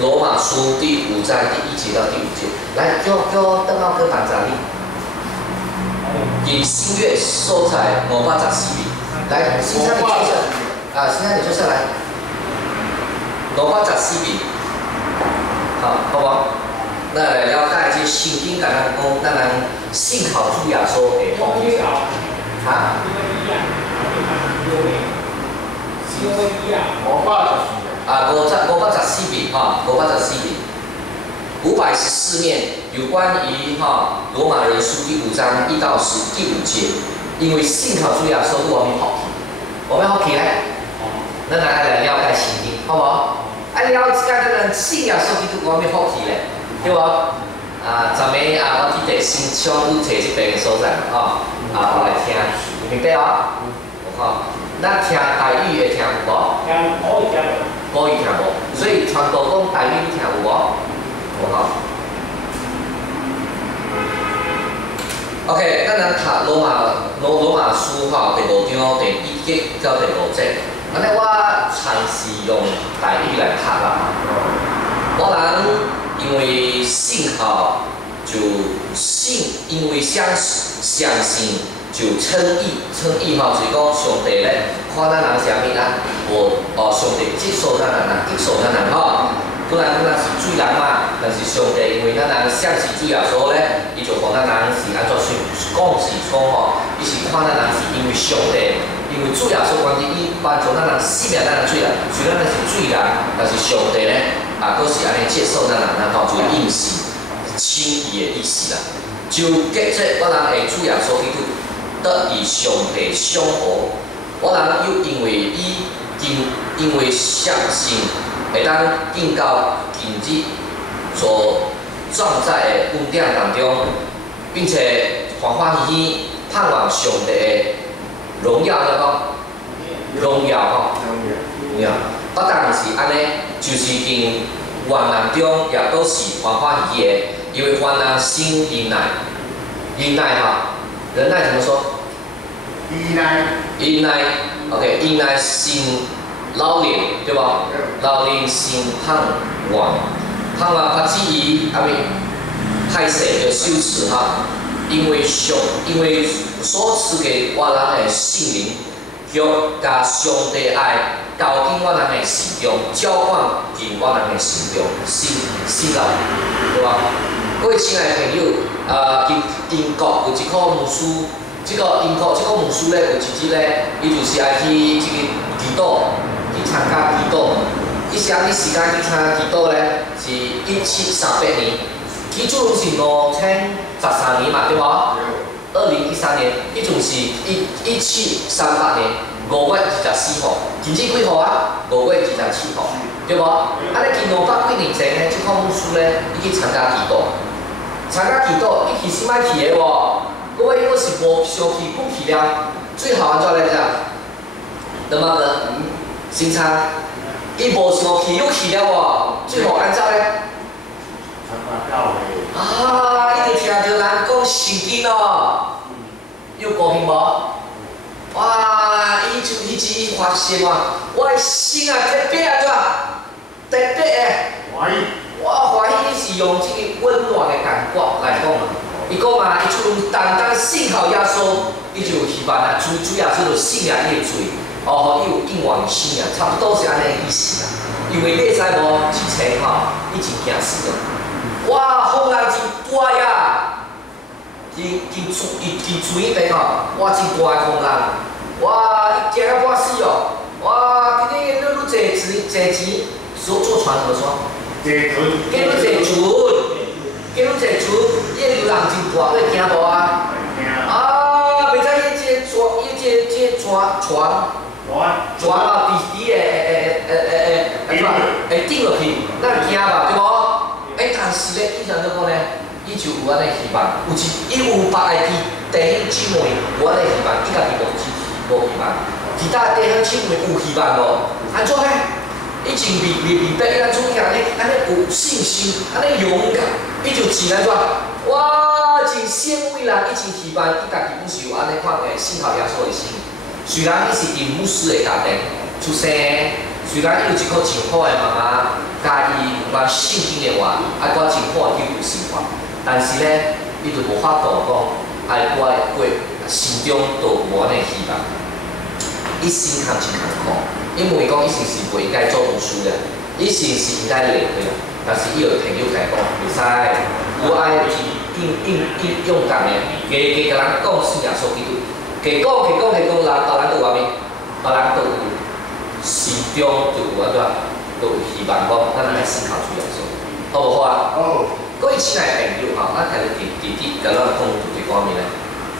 罗马书第5章第1节到第5节，来叫邓浩哥谈查理。以新月收在584笔，来，新昌你坐下，新昌你坐下来，584笔，好不好？那来了解这圣经甲咱讲，咱人信靠主耶稣的方式。啊？584笔哈，584笔，514面有关于罗马人书第5章1到第5节，因为信靠主耶稣都我们好，我们好起来，咱来了解圣经，好不好？了解咱人信耶稣基督我们好起来，对不？昨暝我伫第新昌有找一边所在我来听，明白啊？咱听台语会听有无？可以听无？所以传道讲台语你听有无？有好。OK， 咱人读罗马书第5章第1节到第5节，安尼我尝试用台语来读啦。我人因为信靠就信，因为相信就称义，就是讲上帝咧看咱人是啥物啊？上帝接受咱人，接受咱人本来是罪人嘛，但是上帝因为咱人相信主耶稣咧，伊就讲咱人是安怎讲是讲伊是看咱人是因为上帝，因为主耶稣关系，伊帮助咱人死命咱人罪人，虽然咱是罪人，但是上帝咧佫是安尼接受咱人，就应是称义的意思啦。就结这我人会主耶稣基督得以上帝相合，我人又因为因为相信会当进到今日所壮载的恩典当中，并且欢欢喜喜盼望上帝的荣耀荣耀不但是安尼，就是因患难中也都是欢欢喜喜的，因为患难生忍耐，忍耐怎么说？忍耐 ，OK， 忍耐生老练，对吧？老练生盼望，盼望发起于太细的羞耻因为所赐给我人的圣灵，甲上帝爱交进我人的心中，浇灌进我人的心中，心内，对吧？各位亲爱的朋友，英国有一个牧师，英国这个牧师咧，有一日咧，伊就是爱去这个祈祷，去参加祈祷。伊啥物时间去参加祈祷咧？是1738年，迄阵是5013年嘛，对无？2013年，迄阵是1738年5月24号，今日几号啊？5月27号，对无？安尼去200几年前咧，这个牧师咧，伊去参加祈祷。参加祈祷，伊去先歹去的喎，各位我是无想去，不去了。最后安怎来着？怎么个？先参，伊无想去又去了喎，最后安怎咧？伊就听着人讲圣经哦，有高兴无？哇！伊就迄发现我的心特别安怎？特别的。我怀疑你是用这个温暖的感觉来讲伊讲伊像单单信靠耶稣，伊就希望主耶稣就赦免伊的罪，互伊有永远的生命，差不多是安尼的意思啦。因为你知无，之前伊真惊死了，哇，风浪真大呀，伊厝迄边哇，真大的风浪，哇，伊惊到半死哦，哇，今日你坐钱，坐船怎么说？叫你坐船，伊个流浪真大，你惊无啊？袂知伊这船会顶落去，咱惊嘛，对无？但是咧，伊像怎讲咧？伊就有安尼希望，伊有别个弟兄姊妹有安尼希望，伊家己无希望，其他弟兄姊妹有希望无？安怎咧？伊真明白，伊安怎样？安尼有信心，安尼勇敢，伊就真安怎？哇，真羡慕伊人，伊真希望伊家己不是有安尼款的信靠耶稣的心。虽然伊是伫牧师的家庭出生，虽然伊有一个真好的妈妈，甲伊有关圣经的话，爱过真好的基督生活，但是咧，伊就无法度讲，爱过心中都无安尼希望。伊心坎真坎苦，因为讲伊先是袂应该做读书的，伊先是应该离开，但是伊有朋友来讲，袂使，我爱勇敢的，加甲人讲信耶稣基督，加讲，人别人都话咩？别人都有心中就有安怎，都有希望讲，咱来思考主耶稣，好无好啊？好。各位亲爱的朋友吼，咱家己弟弟甲咱讲就这方面咧，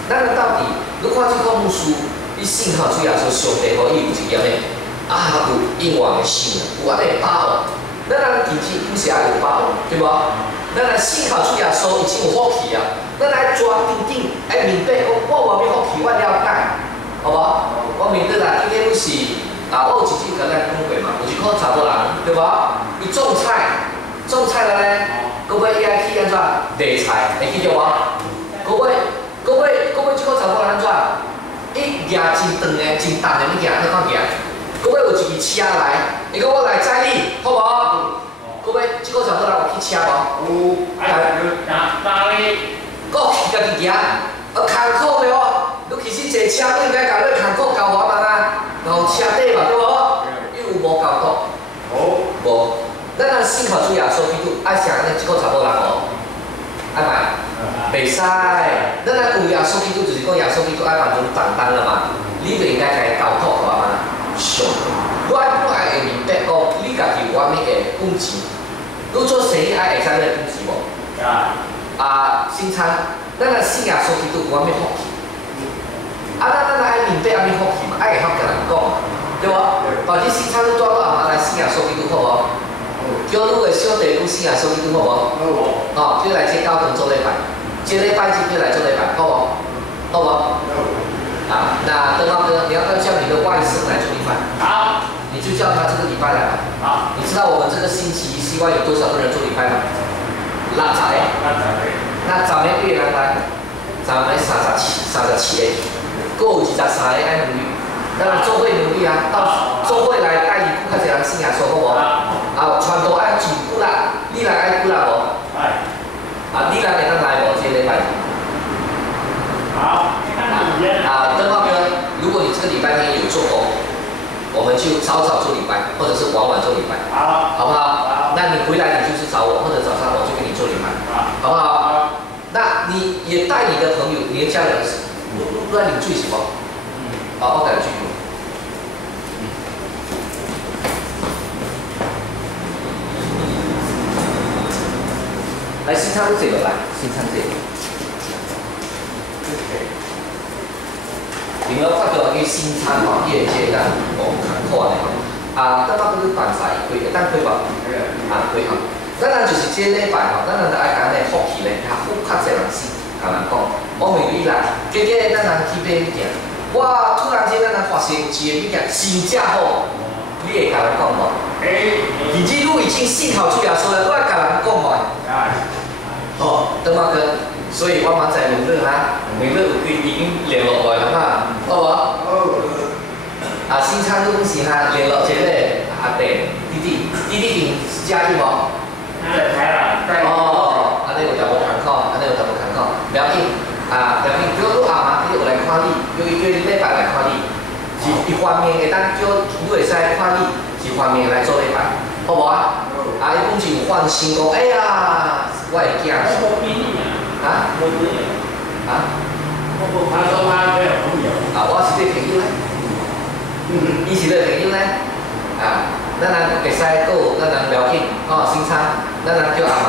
咱到底，你看这个牧师，你信靠主耶稣，上帝互伊有一点咧，有永远的心啊，有安尼把握，咱人其实有时也有把握，对无？咱来信靠主耶稣已经有福气啊，咱来抓定，爱明白讲我外面福气我了解，好无？我明白啦，今天有时我有一次甲咱讲过嘛，有一个查甫人，对无？伊种菜了咧，搁尾伊爱去安怎卖菜，会记着无？搁尾这个查甫人安怎？伊举真长的、真重的物件，你看举，搁尾有一支车来，伊讲我来载你，好无？搁尾这个查甫人有去车无？有，哪里？搁去家己行，艰苦的哦。你其实坐车，你应该甲你艰苦交我嘛啊，然后车底嘛，对无？伊有无交托？无。咱人信靠主耶稣基督，爱像安尼一个查甫人哦，爱买，袂使。咱人有耶稣基督，就是讲耶稣基督爱完全担当了嘛，你就应该甲伊交托我嘛，上。我爱会明白讲，你家己有完美的本钱，你做生意爱会知你的本钱无？生产，咱人信耶稣基督有完美福气。咱爱明白安尼福气嘛，爱会晓甲人讲嘛，对无？或者生产你带我阿妈来信耶稣基督好无？叫你的小弟夫信耶稣基督好无？叫来这教堂做礼拜，这礼拜日叫来做礼拜，好无？好无？那邓浩哥，你要不要叫你的外甥来做礼拜？好，你就叫他这个礼拜来吧。好，你知道我们这个星期希望有多少个人做礼拜吗？6个。那昨天几个人来？昨天37个，搁有23个爱努力。咱做伙努力啊，到做伙来带伊较侪人信耶稣，好无？传道爱真骨力，你人爱骨力无？你人会当来无？这礼拜？好。邓浩哥，如果你这个礼拜天有做工，我们就早做礼拜，或者是晚做礼拜，好不好？那你回来你就是找我，或者早上我就给你做礼拜，好不好？那你也带你的朋友、你的家人，不然你最什么？我改句。来，新昌这个来，新昌这个。另外发到去新昌吼，伊个这个无艰苦的吼，等下去办啥会当开无？开吼。咱人就是这礼拜吼，咱人就爱讲咧福气咧，较侪人信，甲人讲，我问你啦，今日咱人去买物件，哇，突然间咱人发现一个物件真正好，你会甲人讲无？其实你已经信靠主耶稣了，我爱甲人讲无？邓浩哥，所以我嘛在明日哈，明日有已经联络过了嘛，好无？新昌公司哈联络一个阿弟弟定是嘉义无？在台南。安尼有淡薄艰苦，不要紧，叫你阿妈你有来看你，叫你礼拜来看你，是一方面会当叫你会使看你，一方面来做礼拜，好无啊？伊讲是有放心讲，哎呀，我的囝。我无比你啊！无比你他说他没有朋友。我是你朋友咧。伊是你朋友咧。咱人会使过，咱人不要紧，新昌，咱人叫阿妈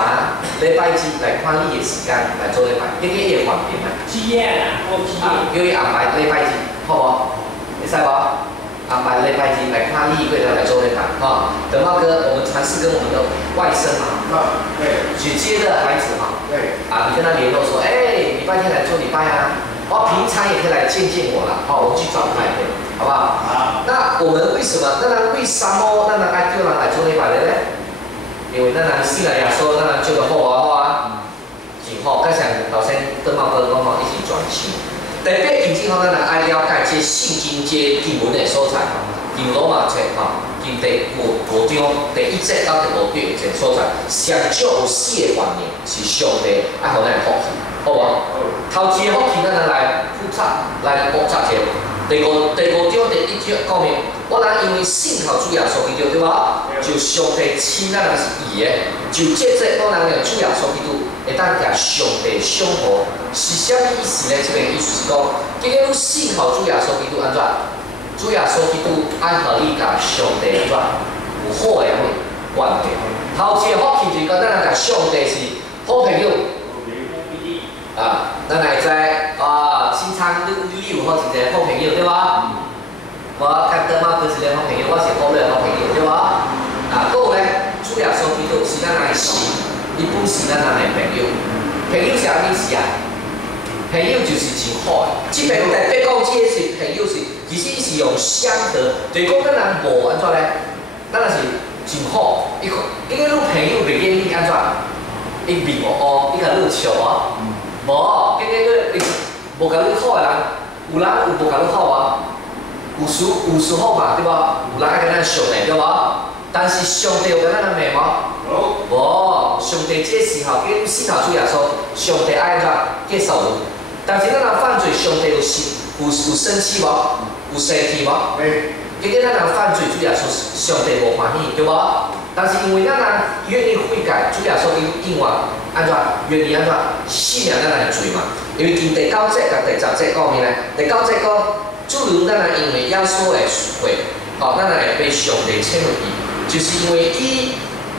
礼拜日来看你的时间来做礼拜，伊会方便啊。叫伊安排礼拜日，好无？会使无？安排礼拜日来看你，过来做礼拜，等浩哥，我们尝试跟我们的外甥嘛，对，姐姐的孩子嘛，对，你跟他联络说，礼拜天来做礼拜啊，平常也可以来见见我啦，我去找他也可以，好不好？好。那我们为什么？为什么爱叫人来做礼拜的咧？因为信了耶稣，做得好真好。加上头先邓浩哥讲一起专心。特别因此吼，咱人爱了解这圣经这经文的所在，经罗马册吼，经5章第1节到第5章一节所在，上少有4个观念是上帝爱互咱的福气，好无？头一个福气，咱来复查来复查者。第5章第1节讲明，我人因为信靠主耶稣基督，对无？就上帝赐咱人是义的，就借这我人的主耶稣基督会当甲上帝相合，是啥物意思呢？这个意思是讲，今日你信靠主耶稣基督安怎？主耶稣基督爱互你甲上帝安怎？有好的关系。头一个福气就是讲，咱人甲上帝是好朋友。啊，咱来知啊，新昌你有好一个好朋友对吧？我看德妈不是一个好朋友，我是好多好朋友对吧？啊，还有咧，主耶稣基督是咱人的神，伊本是咱人的朋友。朋友是啥意思啊？朋友就是真好的。即边特别讲，即个是朋友是，其实是用相得，就是讲咱人无安怎咧，咱若是真好，伊个你朋友袂愿意安怎？伊面乌乌，伊甲你笑啊？无，今日你无甲你好诶人，有人有无甲你好啊？有时好嘛，对无？有人爱甲咱相骂，对无？但是上帝有甲咱骂无？无，上帝这时候叫你信靠主耶稣，上帝爱怎接受你。但是咱人犯罪，上帝有生气无？有生气无？今日咱人犯罪，主耶稣上帝无欢喜，对无？但是因为咱人愿意悔改，主耶稣基督应允安怎？愿意安怎？赦免咱人的罪嘛？因为经第9节甲第10节讲咩呢？第9节讲，主如咱人因为耶稣的会，哦，咱人会被上帝称为义，就是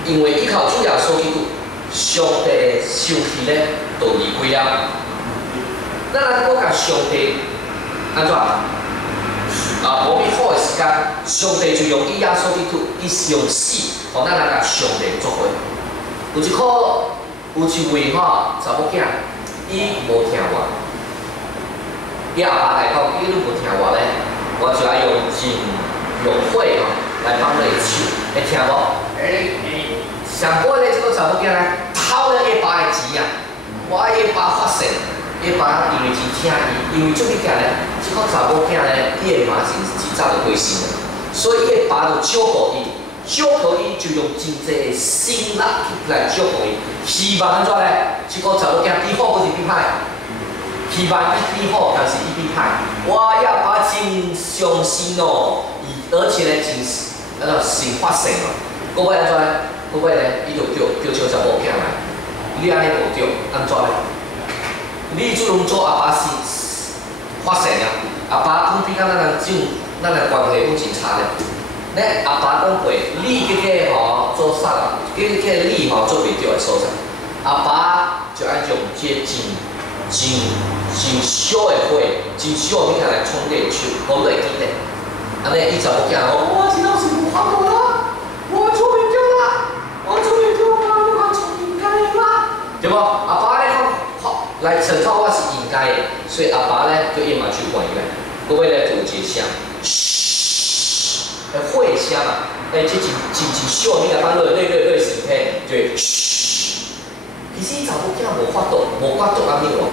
因为依靠主耶稣基督，上帝的生气咧就离开了。咱人搁甲上帝安怎？啊，无咩好的时间，上帝就用伊耶稣基督，伊用死，互咱人甲上帝作伙。有一位吼查某囝，伊无听话，伊阿爸来讲，伊如无听话咧，我就要用火吼来放你手，会听无？上尾咧，这个查某囝咧，偷了伊爸的钱啊！我伊爸发现，伊爸因为真疼伊，因为做物件咧，这个查某囝咧，伊的妈真早就过身了，所以伊爸就照顾伊。祝福伊就用真济的心力来祝福伊，希望安怎咧？这个查某囝比好，还是比歹？希望伊比好，但是伊比歹。我也把真伤心哦，而且咧真心发生哦。各位安怎咧？各位咧，伊就叫查某囝来，你安尼无对，安怎咧？你主动做阿爸是发生啊？阿爸讲比较咱人关系拢真差咧。咧阿爸讲过，你吼做啥啊？你吼做袂对的所在，阿爸就爱用这真小的火，真小的物件来冲你的手，互你会记得。安尼伊查某囝讲，我真正是无法度啦，我做袂对啦，我做袂对啦，你讲错应该的啦，对无？阿爸咧讲，来惩罚我是应该的，所以阿爸咧就伊嘛去管伊来，各位咧就有一个声。火声嘛，这真小，你来放落身体，就会嘘。其实查某囝无法度安尼哦，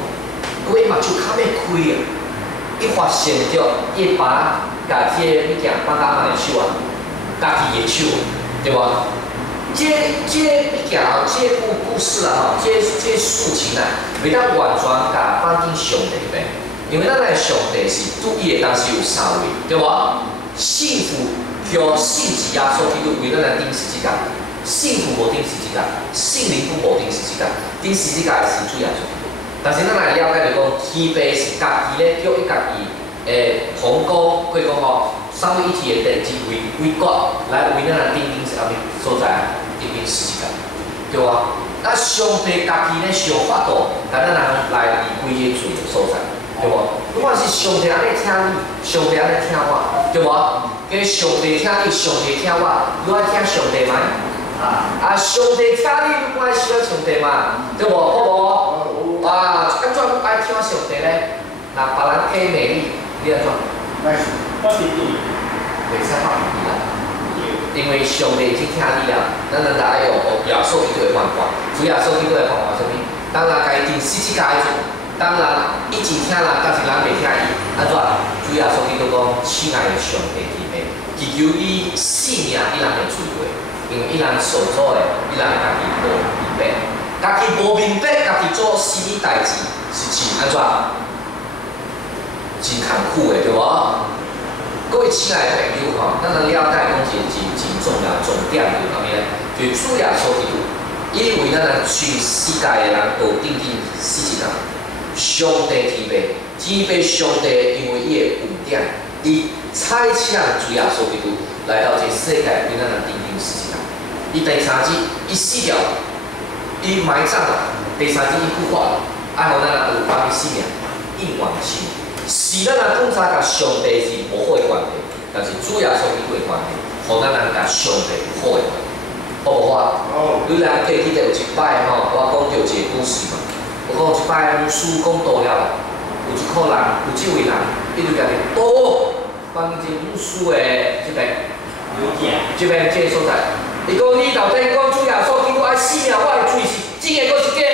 各位目睭较要开啊，伊发现着伊爸甲这物件放阿妈的手啊，家己的手，对无？这物件哦，这故事啊吼，这事情啊，袂当完全甲放进上帝内，因为咱的上帝是对伊的当时有3位，对无？幸福。叫信是耶稣基督为咱来钉十字架，信父无钉十字架，圣灵父无钉十字架，钉十字架是主耶稣。但是咱来了解就讲，天父是家己咧叫伊家己诶同工，可以讲吼，三位一体的地为国来为咱来钉是啥物所在啊？钉十字架，对无？那上帝家己咧想法度，甲咱人来离开这罪的所在，对无？不管是上帝安尼听你，上帝安尼听我，对无？给上帝听你，上帝听我，你爱听上帝吗？上帝听你，你爱需要上帝嘛？对无？好无？安怎爱听上帝咧？那别人批骂你，你安怎？发脾气，袂使发脾气啦，因为上帝已经听你了，咱人爱用耶稣基督的方法，主耶稣基督的方法是啥物？当然家己定十字架的时，当然，伊真听人，但是人袂听伊，安怎？主耶稣基督讲，亲爱的上帝弟妹，祈求伊性命伊人会罪过，因为伊人受造的，伊人家己无明白，家己无明白，家己做什么代志是真安怎？真艰苦的，对无？各位亲爱的朋友吼，咱来了解讲一个真重要重点就是啥物咧？就是主耶稣基督，因为咱人全世界的人都定死一人。上帝天父，天父上帝因为伊的恩典，伊差遣主耶稣基督来到这世界，为咱人定死一人。伊第三日伊死掉，伊埋葬了，第三日伊复活，爱互咱人有把伊生命应完性。是咱人讲早甲上帝是无好的关系，但是主耶稣基督的关系，互咱人甲上帝有好的关系，好无好？好。你人记得有一摆吼，我讲到一个故事嘛。我讲一摆牧师讲道了，有一个人，有一位人，伊就家己倒帮一个牧师的这边，这边这个所在。伊讲你头先讲主耶稣基督爱死命，我的罪是真的，阁是假的？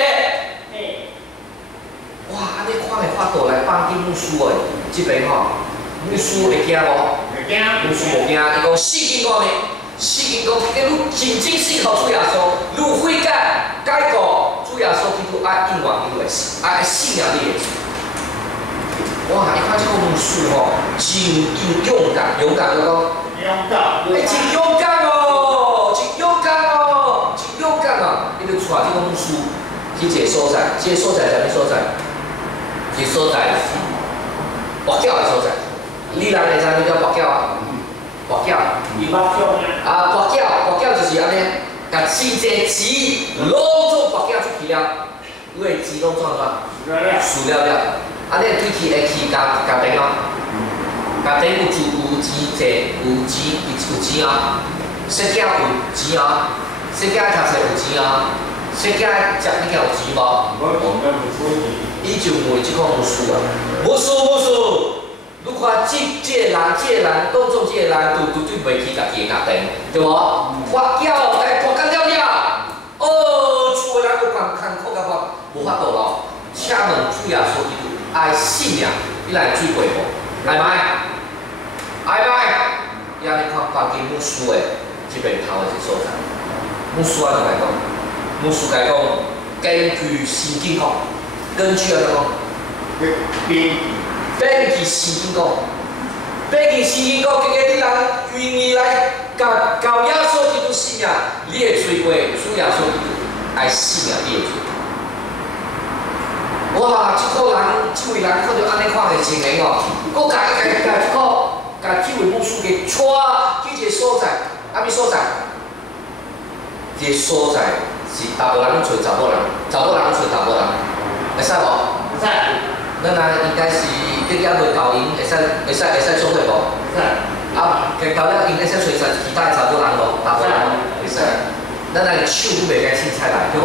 哇！安尼看的法度来帮这牧师的这边吼，牧师会惊无？会惊。牧师无惊，伊讲圣经讲的，圣经讲，你认真信靠主耶稣，你有悔改改过。主耶稣基督爱应允你的爱信仰你的。哇！一看这个牧师吼，真勇敢，勇敢就讲。勇敢。真勇敢哦，真勇敢哦，真勇敢哦！伊就带这个牧师去一个所在，这个所在是啥物所在？这个所在是跋筊的所在。你人会知影叫跋筊啊？跋筊。伊跋筊啊？跋筊就是安尼。甲四只钱拢做跋筊出去了，你个钱拢怎？输了了，安尼对去会去家庭哦，家庭有钱济，有钱啊，小囝有钱啊，小囝读册有钱啊，小囝食物件有钱无？伊就问即个牧师啊，牧师。你看这个人，当作这个人，对袂起家己的家庭，对无？跋筊来跋干了，厝的人都艰苦甲我无法度咯。请问主耶稣基督爱信命，伊来水过无？爱歹？爱歹？伊安尼看帮给牧师的这边头的一个所在，牧师安怎来讲？牧师来讲，根据圣经讲，根据安怎讲？根据圣经讲，结果你人愿意来交耶稣基督信仰，你的罪过，主耶稣基督爱信仰你的罪。哇！这位人看到安尼款的情形哦，佫甲这位牧师给带去一个所在，什么所在？这个所在是查甫人找查某人，查某人找查某人，会使无？会使。咱应该是你还未交因，会使做伙无？会使。啊，交了因会使找其他的查某人无？查某人会使。咱手都袂该凊彩来，对无？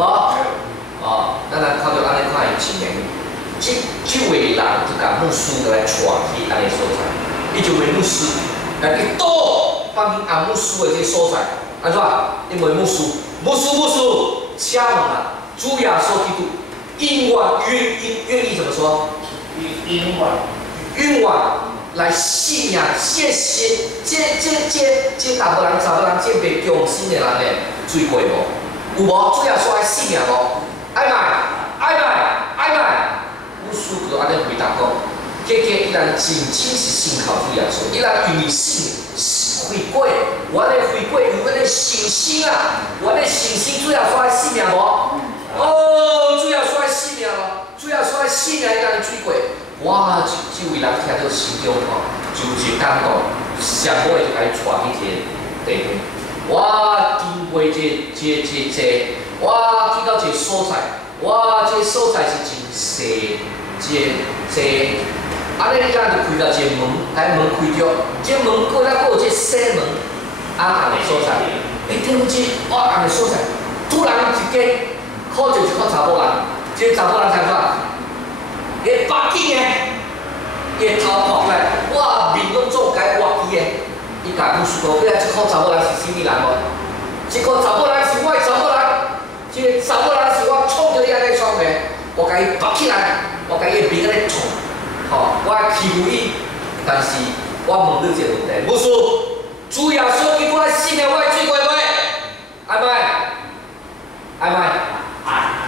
哦，咱看到安尼款的情形，这位人就甲牧师来带去安尼所在，伊就问牧师，来去倒帮阿牧师的这所在，安怎？因为牧师，请问啊，主耶稣基督愿意怎么说？愿来信仰这查某人这袂忠心的人的罪过无？有无？主耶稣爱信仰无？爱买，牧师就安尼回答讲，伊人真是信靠主耶稣，伊人愿意悔过，我的悔过有咱的信心啊，我的信心主耶稣爱信仰无？主耶稣爱信仰无？主耶稣爱信仰伊人的罪过，哇！这位人听到心中吼，就有一感动，上尾就甲伊带去一个地方，哇！经过这。哇！去到一个所在，哇！这个所在是真细，安尼咱就开到一个门，门开着，这门过了，有这西门，安尼所在，听到这哇安尼所在，突然一个靠着一个查某人，这个查某人怎样？伊拔起的，伊头破来，哇！面拢做改挖起的，伊甲牧师讲：，你这个查某人是啥物人无？这个查某人是我的查某人。这个查某人是我创着你安尼创的，我甲伊拔起来，我甲伊兵咧创，吼，我欺负伊，但是我问你一个问题，牧师，主耶稣基督爱信的我的水过袂？爱袂？爱袂？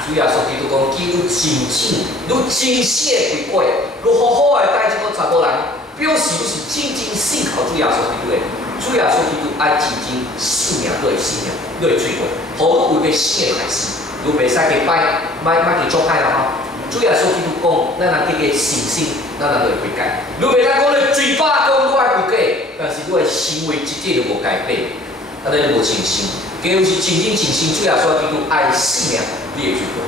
主耶稣基督讲，基督真正，你真心的归过，你好好的带这个查某人，表示你是真正信靠主耶稣基督的。主耶稣基督爱真正信仰你的信仰，你的水过，好你为要信的开始，你袂使去摆，莫去做歹啦吼。主耶稣基督讲，咱若这个信心，咱若会悔改。你袂当讲你嘴巴讲我爱悔改，但是你的行为一点都无改变，安尼你无信心。假如是真真正正主耶稣基督爱信仰你的罪过，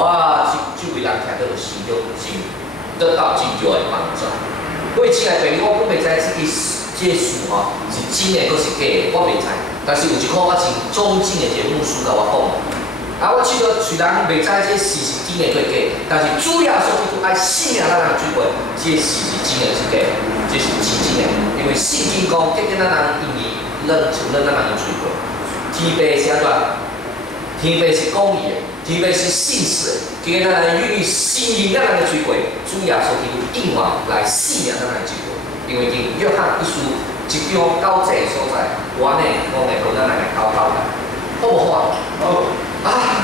哇！这位人听到就心中真得到真大的帮助。各位亲爱的朋友，我袂知这事吼是真的，还是假的，我袂知。但是有一颗我真忠心的一个牧师甲我讲，我觉得虽然袂知这事是真的还是假，但是主耶稣基督爱信仰咱人罪过，这事是真的是假的，这是真正的。因为圣经讲，结果咱人因为承认咱人罪过，天父是安怎？天父是公义的，天父是信实的，结果咱人愿意承认咱人的罪过，主耶稣基督应允来信仰咱人罪过。因为经约翰一书一章9节所在，我呢讲的互咱来交代，好无好啊？好。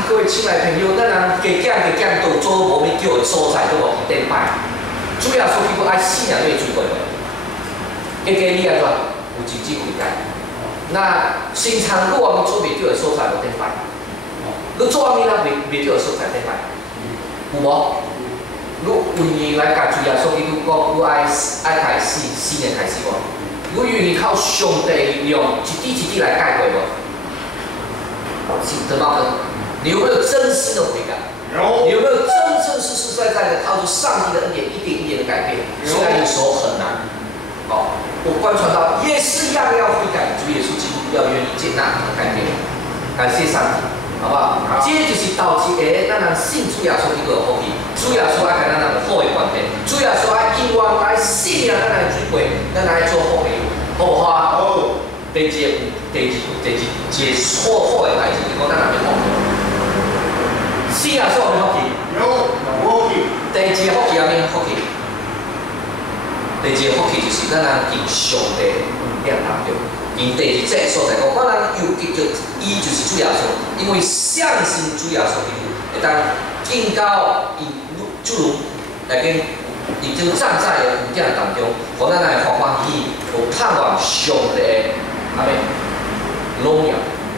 各位亲爱的朋友，咱人加减都做无物叫的所在，都无去顶摆。主耶稣基督爱信仰你的罪过袂？结果你安怎有真正悔改？那新常你外面做袂叫的所在无顶摆，你做外面咱袂叫的所在顶摆，有无？你愿意来甲主耶稣基督讲，你爱开始新的开始无？你愿意靠上帝力量一滴一滴来改过无？是德茂哥，你有没有真心的悔改？有。你有没有真正实实在在的靠着上帝的恩典，一点一点的改变？虽然有时候很难。好，我贯穿到也是一样要悔改，主耶稣基督要愿意接纳和改变。感谢上帝。好不好？这就是导致咱人信主耶稣基督的福气。主耶稣爱跟咱人好的关系，主耶稣爱永远来信仰咱人的罪过，咱来做好朋友，好不好啊？好。第二件好的代志，就讲咱人要福气。信耶稣有福气？有，福气。第二个福气有咩福气？第二个福气就是咱人敬上帝恩典当中。因第二节所在讲，我人又记着，伊就是主耶稣，因为相信主耶稣基督，会当进到因主如来跟已经站在的恩典当中，互咱来欢欢喜喜，有盼望上帝的阿咩荣耀。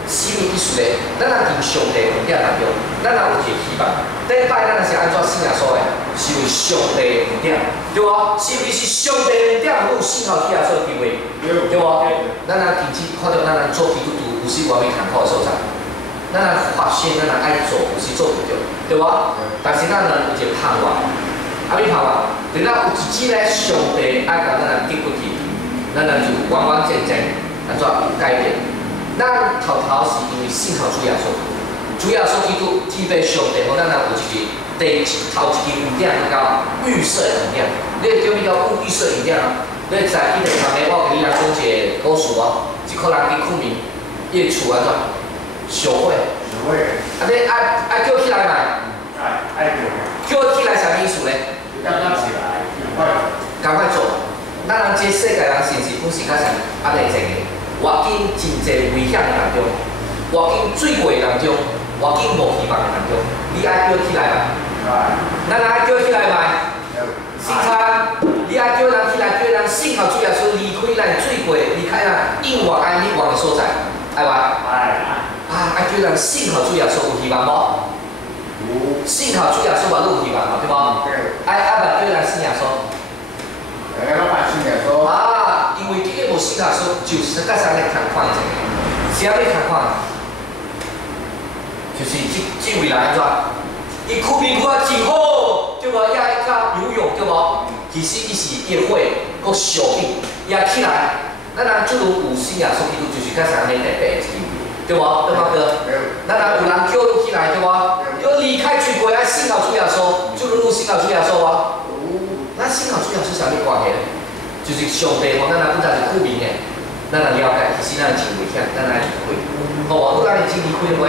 什么意思咧？咱人敬上帝恩典当中，咱人有一个希望。顶摆咱是安怎信耶稣的？是为上帝的恩典，对无？是为是上帝的恩典，有信靠主耶稣的机会，对无？咱人平时看到咱人做基督徒，有时外面艰苦的所在，咱人发现咱人爱做，有时做唔到，对无？但是咱人有一个盼望，咩盼望？等咱有一日咧，上帝爱甲咱人结过去，咱人就完完整整安怎改变？咱头是因为信靠主耶稣，主耶稣基督天父上帝，互咱人有一个头一个恩典叫预设恩典，你会叫咩叫预设恩典啊？你知伊个昨暝我甲你来讲一个故事哦，一个人去困眠，伊个厝安怎烧火？烧火。你爱叫起来嘛？爱叫。叫起来啥意思咧？赶快起来，赶快做。咱人这世界人是本是较像安尼种个。活紧真侪危险的当中，活紧水过当中，活紧无希望的当中，你爱叫起来嘛？咱爱叫起来嘛？先生，你爱叫人起来，叫人信靠主耶稣，离开咱水过，离开咱永远安逸望的所在，爱无？爱叫人信靠主耶稣有希望无？有。信靠主耶稣嘛，你有希望嘛？对无？爱叫人信耶稣。老板信耶稣。因为这个无信耶稣，就是甲啥物共款一个，啥物共款？就是这位人安怎？伊苦面苦啊真好，对无？也会较游泳，对无？其实伊是伊火搁烧紧，也起来。咱人即种有信耶稣基督，就是甲啥物特别一个，对无？对吗哥？咱人有人叫你起来，对无？要离开罪过，爱信靠主耶稣，就如信靠主耶稣啊。咱信靠主耶稣啥物关系？就是上帝互咱人不但是苦面的，咱人了解，其实咱真危险，咱来离开。好无？咱已经离开了未？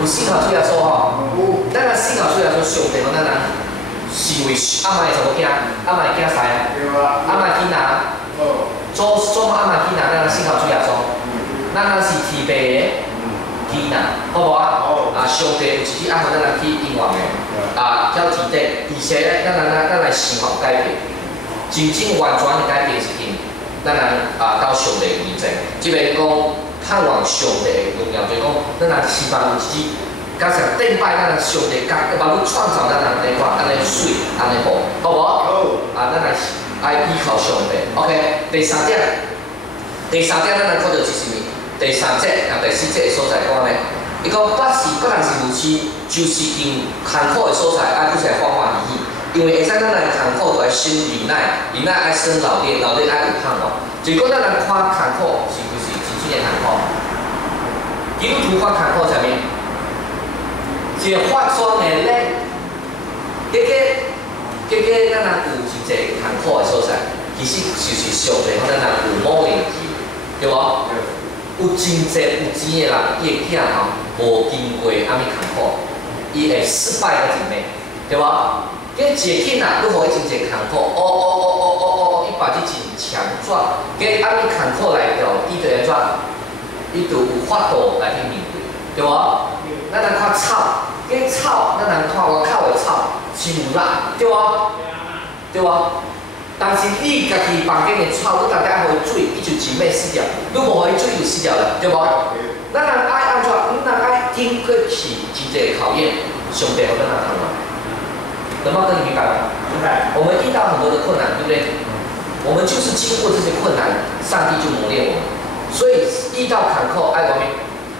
有信靠主耶稣吼，咱人信靠主耶稣，上帝互咱人是因为阿妈的查某囝，阿妈的囝婿，阿妈的囡仔，做阿妈囡仔，咱信靠主耶稣，咱是天父的囡仔，好无啊？啊，上帝有一日爱互咱人去应用的，啊，叫天地，而且咧，咱来生活改变，真正完全的改变是因咱人到上帝面前，即个讲盼望上帝的荣耀，就是讲咱人希望有一日。加上顶摆咱上帝包括创造咱人的话，安尼水，安尼好，好无？好。啊，咱来爱依靠上帝。OK， 第三点，咱来看到是啥物？第三节啊，第四节的所在讲咧，伊讲别人是如此，就是因艰苦的所在，爱拄来欢欢喜喜，因为会使咱人艰苦就爱生忍耐，忍耐爱生老练，老练爱有盼望。就是讲咱人看艰苦是不是真正的艰苦？基督徒看艰苦是啥物？是发酸的咧，结果咱人有真济艰苦的所在，其实就是上帝互咱人有某样机，对无？有真济有钱的人，伊的囝无经过安尼艰苦，伊会失败个真诶，对无？结果一个囝仔，你互伊真济艰苦，伊把自真强壮，结果安尼艰苦来着，伊就安怎？伊就有法度来去面对，对无？咱人看草。个草，咱人看外口的草是有力，对无？对无？但是你家己房间的草，你大家爱互伊水，伊就真要死掉。你无互伊水，伊就死掉了，对无？咱人爱安怎？咱人爱经过去真济考验，上帝互咱人通过。能不能明白吗？明白。我们遇到很多的困难，对不对？我们就是经过这些困难，上帝就磨练我们。所以遇到坎坷，爱我们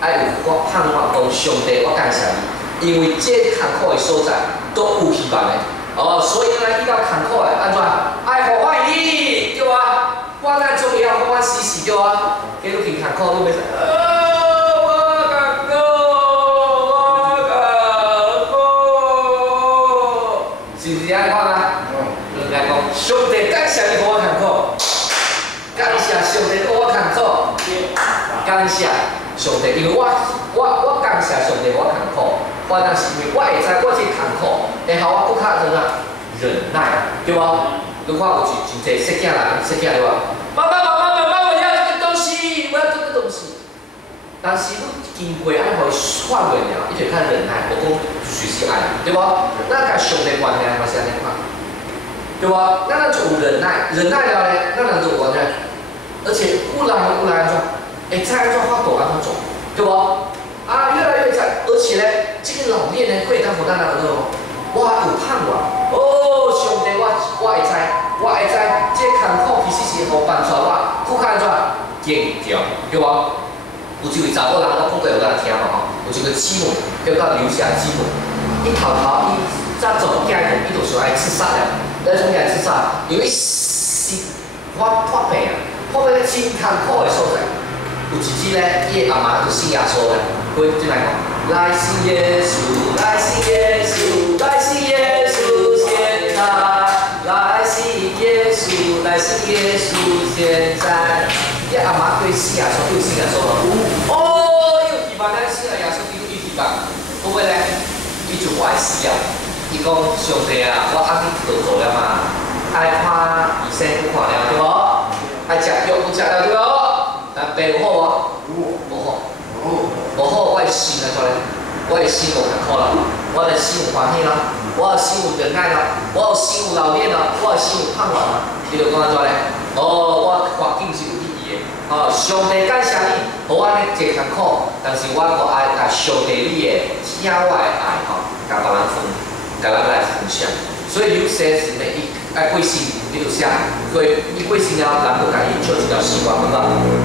爱有盼望，讲上帝，我感谢你。因为这坎坷的所在都有希望的，所以咱遇到坎坷的安怎？爱欢欢喜喜，对啊？我咱总要欢欢喜喜，对啊？结果遇坎坷，你袂使，我坎坷，是不是安讲啊？应该讲，上帝感谢你给我坎坷，感谢上帝给我坎坷，感谢上帝，因为我感谢上帝我坎坷。我那是因为我会知我这坎坷，会互我更较怎啊忍耐，对无？你看有真济细囝人，细囝对无？妈，我要这个东西，我要这个东西。但是你经过爱互伊换过了，伊就较忍耐，无讲随时爱，对无？咱甲上帝关系嘛是安尼看，对无？咱就有忍耐，忍耐了咧，咱人就有安怎？而且有来安怎？会知安怎法度安怎做，对无？啊，越来越在，而且呢，这个老练呢，可以当互咱人个我有盼望。上帝，我会知，这坎坷其实是互帮助我，更较安怎坚强，对无？有一位查某人，我讲过有咱听嘛吼，有一个姊妹叫做刘霞姊妹，伊头伊早做囝个，伊就想爱自杀了，想爱自杀，因为是破病啊，破病真坎坷的所在。有一日呢，伊的阿妈就信耶稣了。会进来讲，来信耶稣，来信耶稣，来信耶稣，现在，来信耶稣，来信耶稣，现在。伊阿妈对信耶稣，对信耶稣了，有希望，咱信耶稣，伊有希望。不过呢，伊就无爱死了。伊讲上帝啊，我暗时都做了嘛，爱看医生去看了对无？爱食药不食了对无？但病有好无？无好。无好，我的心安怎咧？我的心无坎坷啦，我的心有欢喜啦，我的心有忍耐啦，我的心有老练啦，我的心有盼望啦。伊就讲安怎咧？我环境是有意义的。上帝感谢你，互我咧真坎坷，但是我搁爱甲上帝你的听我的爱甲别人甲咱来分享。所以有些时呢，伊爱过身，伊就写，伊过身了，人就甲伊唱一条诗歌，感觉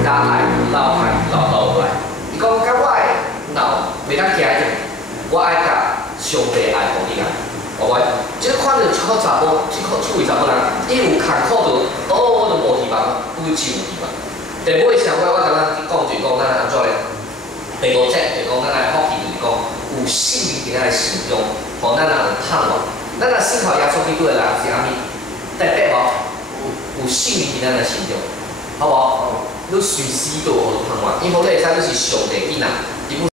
加爱老来。讲甲我的脑袂当行着，我爱甲上帝爱互你爱，好无？即看到一个查某，即个厝位查某人，伊有坎坷着，我就无希望，不会真有希望。第尾上我甲咱讲就是讲咱安怎咧？第五节就讲咱来福气就是讲有信命伫咱的心中，互咱人盼望。咱若信靠耶稣基督的人是安尼，特别无？有信命伫咱的心中，好无？你随时都有盼望，因为你会知你是上帝囡仔，伊不